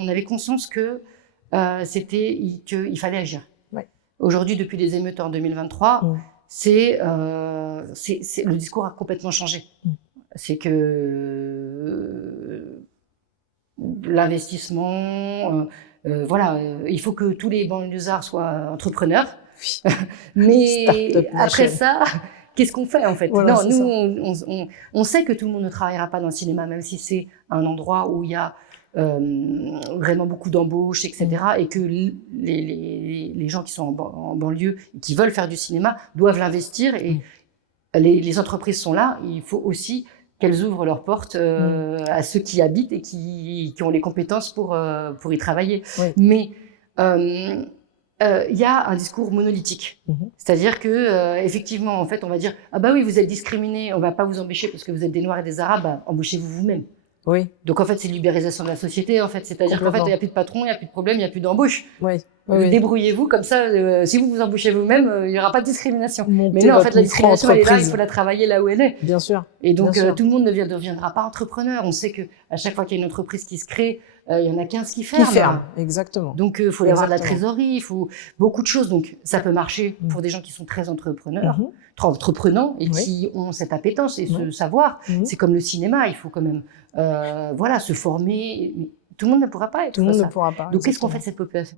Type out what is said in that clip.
on avait conscience que qu'il fallait agir. Ouais. Aujourd'hui, depuis les émeutes en 2023, le discours a complètement changé. C'est que l'investissement, il faut que tous les banlieusards soient entrepreneurs. Mais après ça, qu'est-ce qu'on fait en fait? Voilà, on sait que tout le monde ne travaillera pas dans le cinéma, même si c'est un endroit où il y a vraiment beaucoup d'embauches, etc. Et que les gens qui sont en banlieue et qui veulent faire du cinéma doivent l'investir. Et les entreprises sont là. Il faut aussi qu'elles ouvrent leurs portes à ceux qui habitent et qui ont les compétences pour y travailler. Mais il y a un discours monolithique. C'est-à-dire que effectivement, en fait, on va dire « Ah bah oui, vous êtes discriminés, on va pas vous embaucher parce que vous êtes des Noirs et des Arabes, bah, embauchez-vous vous-même. » Oui. Donc en fait, c'est l'ubérisation de la société, en fait. C'est-à-dire qu'en fait, il n'y a plus de patron, il n'y a plus de problème, il n'y a plus d'embauche. Débrouillez-vous, comme ça, si vous vous embauchez vous-même, il n'y aura pas de discrimination. Mais non, en fait, la discrimination, elle est là, il faut la travailler là où elle est. Bien sûr. Et donc, tout le monde ne deviendra pas entrepreneur. On sait qu'à chaque fois qu'il y a une entreprise qui se crée, il y en a 15 qui ferment. Exactement. Donc, il faut y avoir de la trésorerie, il faut beaucoup de choses. Donc, ça peut marcher pour des gens qui sont très entrepreneurs, très entreprenants et qui ont cette appétence et ce savoir. C'est comme le cinéma, il faut quand même se former. Tout le monde ne pourra pas être ça. Tout le monde ne pourra pas. Donc, qu'est-ce qu'on fait de cette population?